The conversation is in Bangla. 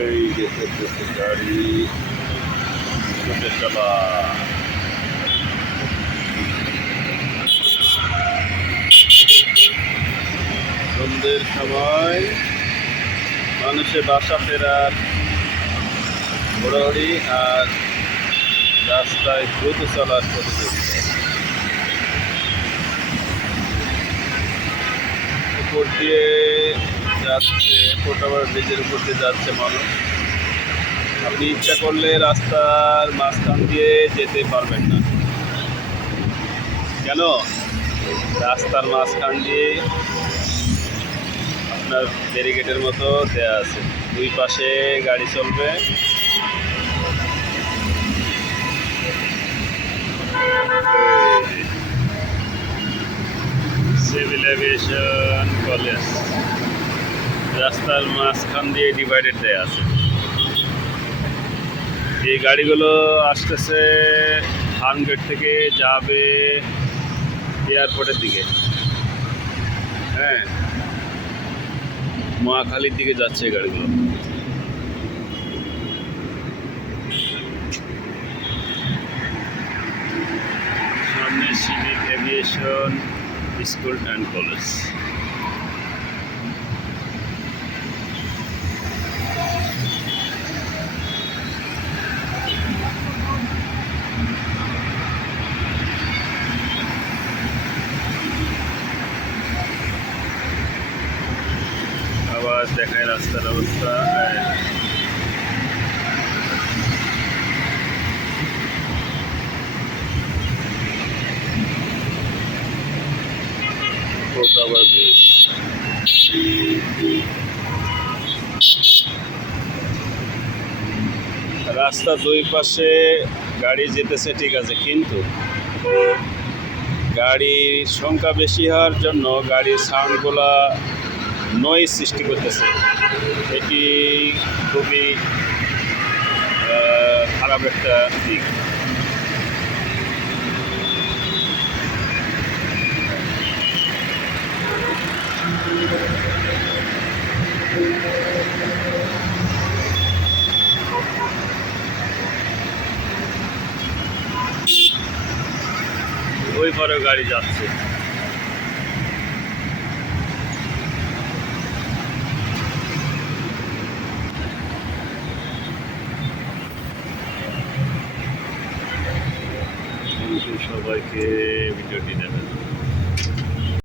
এই যে চলতেছে গাড়ি ছুটে চলা। সন্ধ্যের সময় মানুষের বাসা ফেরার ঘোরাঘুরি আর রাস্তায় দ্রুত চলার প্রতিযোগিতা। উপর দিয়ে যাচ্ছে, ফোটাবার ব্রিজের উপর দিয়ে যাচ্ছে মানুষ। আপনি ইচ্ছা করলে রাস্তার মাঝখান দিয়ে যেতে পারবেন না। কেন? রাস্তার মাঝখান দিয়ে আপনার ব্যারিকেডের মতো দেয়া আছে, দুই পাশে গাড়ি চলবে। সিভিল এভিয়েশন কলেজ রাস্তার মাঝখান দিয়ে ডিভাইডেড দেয়া আছে। এই গাড়িগুলো আসতেছে ফার্মগেট থেকে, যাবে এয়ারপোর্টের দিকে। হ্যাঁ, মহাখালীর দিকে যাচ্ছে এই গাড়িগুলো। সামনে civil aviation school and college. আবার দেখায় রাস্তার অবস্থা। ফোটাবার ব্রিজ। রাস্তা দুই পাশে গাড়ি যেতেছে ঠিক আছে, কিন্তু গাড়ির সংখ্যা বেশি হওয়ার জন্য গাড়ির সাউন্ডগুলা নয়েজ সৃষ্টি করতেছে। এটি খুবই খারাপ একটা দিক। ওই পরেও গাড়ি যাচ্ছে। সবাইকে